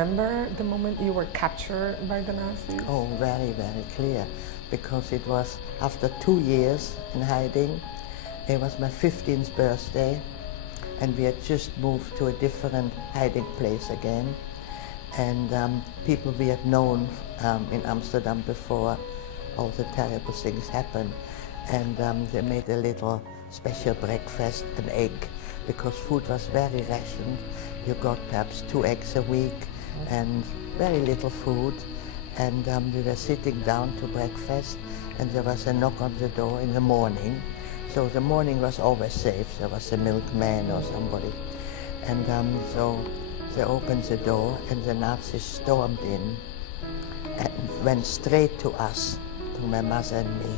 remember the moment you were captured by the Nazis? Oh, very, very clear, because it was after 2 years in hiding. It was my 15th birthday, and we had just moved to a different hiding place again. And people we had known in Amsterdam before all the terrible things happened. And they made a little special breakfast, an egg, because food was very rationed. You got perhaps 2 eggs a week and very little food. And we were sitting down to breakfast, and there was a knock on the door in the morning. So the morning was always safe. There was a milkman or somebody. And so they opened the door, and the Nazis stormed in and went straight to us, to my mother and me.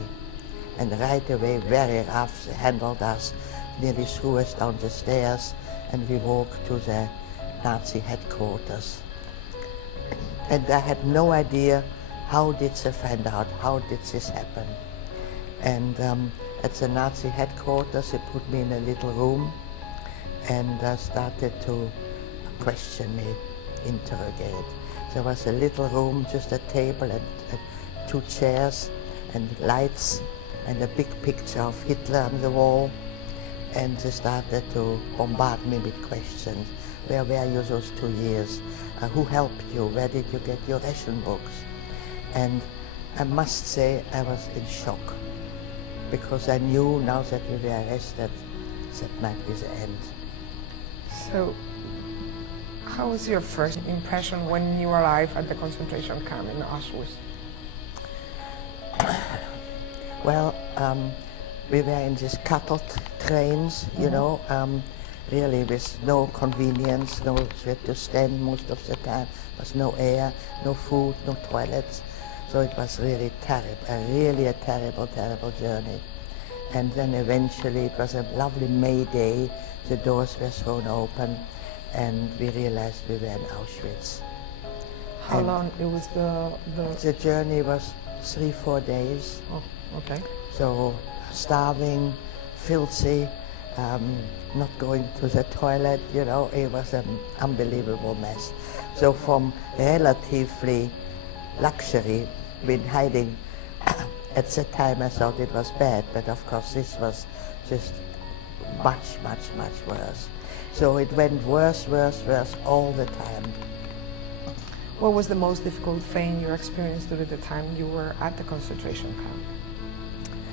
And right away, very rough, they handled us, nearly threw us down the stairs, and we walked to the Nazi headquarters. And I had no idea how did they find out, how did this happen. And at the Nazi headquarters, they put me in a little room and started to question me, interrogate. There was a little room, just a table and 2 chairs and lights and a big picture of Hitler on the wall. And they started to bombard me with questions. Where were you those 2 years? Who helped you? Where did you get your ration books? And I must say I was in shock, because I knew now that we were arrested, that might be the end. So, how was your first impression when you arrived at the concentration camp in Auschwitz? Well, we were in these cattled trains, you know, really with no convenience, we had to stand most of the time. There was no air, no food, no toilets. So it was really terrible, a terrible, terrible journey. And then eventually it was a lovely May day, the doors were thrown open, and we realized we were in Auschwitz. How long it was The journey was 3-4 days. Oh, okay. So starving, filthy, not going to the toilet, you know, it was an unbelievable mess. So from relatively luxury, been hiding, at that time I thought it was bad, but of course this was just much, much, much worse. So it went worse, worse, worse all the time. What was the most difficult thing you experienced during the time you were at the concentration camp?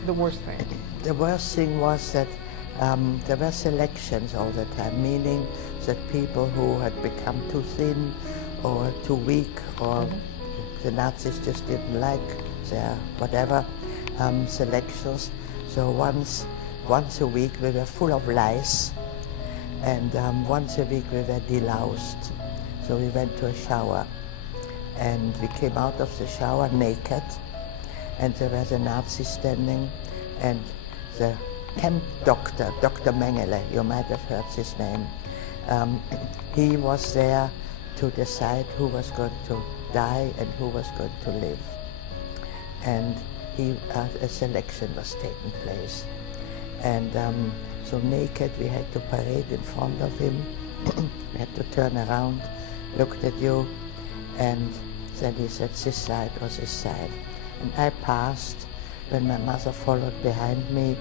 The worst thing? The worst thing was that there were selections all the time, meaning that people who had become too thin or too weak, or the Nazis just didn't like their whatever selections. So once a week we were full of lice, and once a week we were deloused. So we went to a shower, and we came out of the shower naked, and there was a Nazi standing, and the camp doctor, Dr. Mengele, you might have heard his name, he was there to decide who was going to die and who was going to live. And a selection was taking place. And so naked we had to parade in front of him. We had to turn around, looked at you, and then he said this side or this side. And I passed. When my mother followed behind me,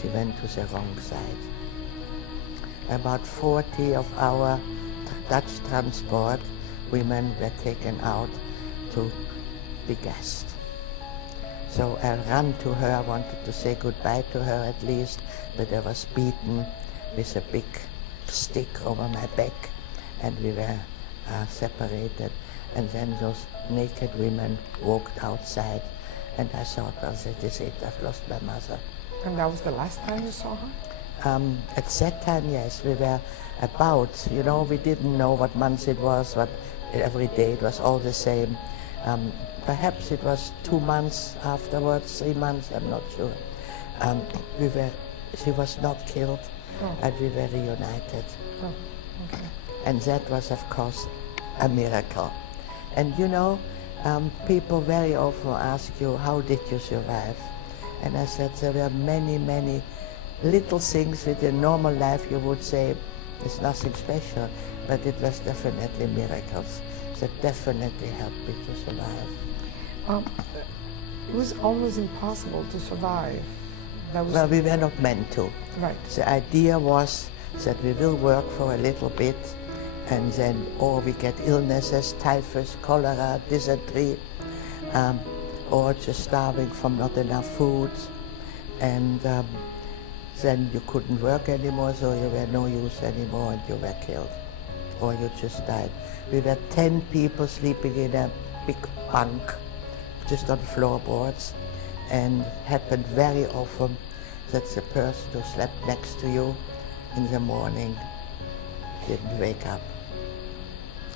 she went to the wrong side. About 40 of our Dutch transport women were taken out to be gassed. So I ran to her, wanted to say goodbye to her at least, but I was beaten with a big stick over my back, and we were separated. And then those naked women walked outside, and I thought, well, that is it, I've lost my mother. And that was the last time you saw her? At that time, yes, we were about, you know, we didn't know what month it was, what every day it was all the same. Perhaps it was 2 months afterwards, 3 months, I'm not sure. She was not killed, and we were reunited. Oh, okay. And that was, of course, a miracle. And you know, people very often ask you, how did you survive? And I said, there were many, many little things that in normal life you would say, it's nothing special. but it was definitely miracles that definitely helped me to survive. It was almost impossible to survive. Well, we were not meant to. Right. The idea was that we will work for a little bit, and then, or we get illnesses, typhus, cholera, dysentery, or just starving from not enough food, and then you couldn't work anymore, so you were no use anymore, and you were killed, or you just died. We were 10 people sleeping in a big bunk, just on floorboards, and happened very often that the person who slept next to you in the morning didn't wake up.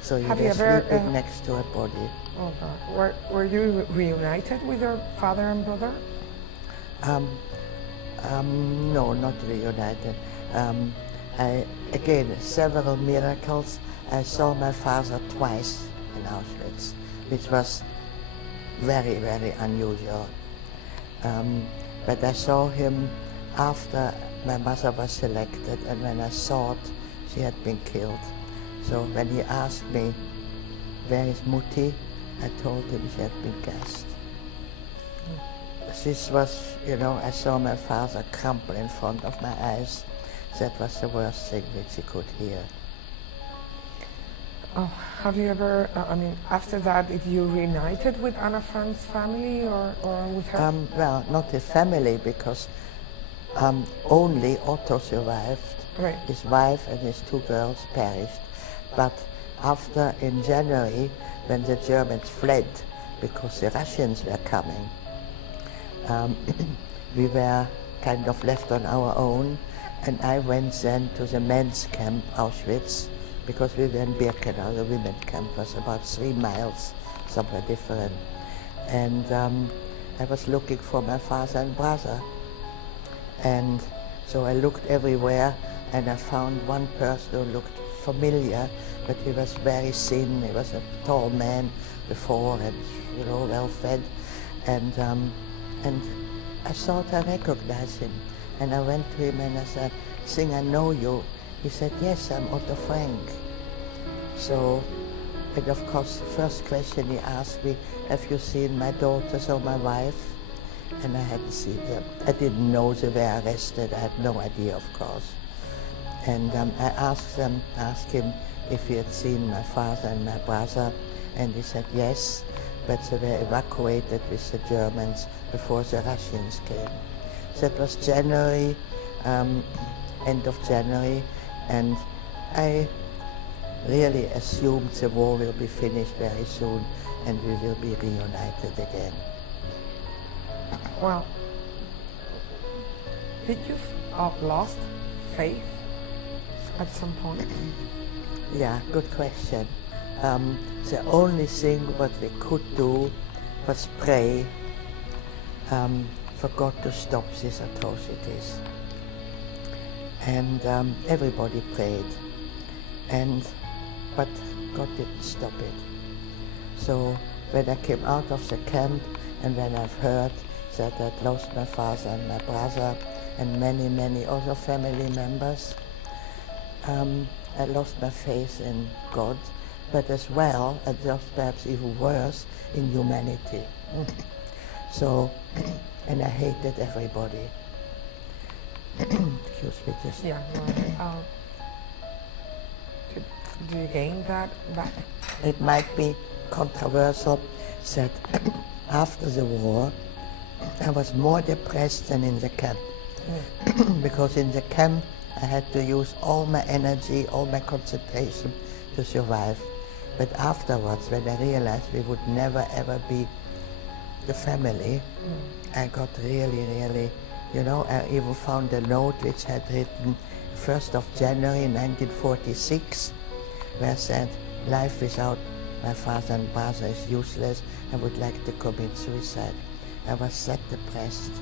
So you were sleeping next to a body. Oh God. Were you reunited with your father and brother? No, not reunited. Again, several miracles. I saw my father twice in Auschwitz, which was very, very unusual. But I saw him after my mother was selected and when I thought she had been killed. So when he asked me, where is Mutti? I told him she had been gassed. This was, you know, I saw my father crumple in front of my eyes. That was the worst thing which he could hear. Oh, have you ever, after that, did you reunited with Anna Frank's family or with her? Well, not his family, because only Otto survived. Right. His wife and his 2 girls perished. But after, in January, when the Germans fled, because the Russians were coming, we were kind of left on our own, and I went then to the men's camp, Auschwitz, because we were in Birkenau. The women's camp was about 3 miles, somewhere different. And I was looking for my father and brother. And so I looked everywhere, and I found one person who looked familiar, but he was very thin. He was a tall man before, and, you know, well fed. And I thought I recognized him. And I went to him and I said, "Sing, I know you." He said, "Yes, I'm Otto Frank." So, and of course, the first question he asked me, "Have you seen my daughters or my wife?" And I hadn't seen them. I didn't know they were arrested. I had no idea, of course. And I asked him if he had seen my father and my brother, and he said yes, but they were evacuated with the Germans before the Russians came. That was January, end of January, and I really assumed the war will be finished very soon and we will be reunited again. Well, did you lost faith at some point? Yeah, good question. The only thing what we could do was pray for God to stop these atrocities. And everybody prayed, but God didn't stop it. So when I came out of the camp and when I've heard that I'd lost my father and my brother and many, many other family members, I lost my faith in God, but as well, and just perhaps even worse, in humanity. So, and I hated everybody. Excuse me, just. Yeah. Well, do you gain that back? It might be controversial that after the war, I was more depressed than in the camp. Because in the camp, I had to use all my energy, all my concentration to survive. But afterwards, when I realized we would never ever be the family, I got really, really, you know, I even found a note which had written 1st of January 1946, where said, "Life without my father and brother is useless. I would like to commit suicide." I was that depressed.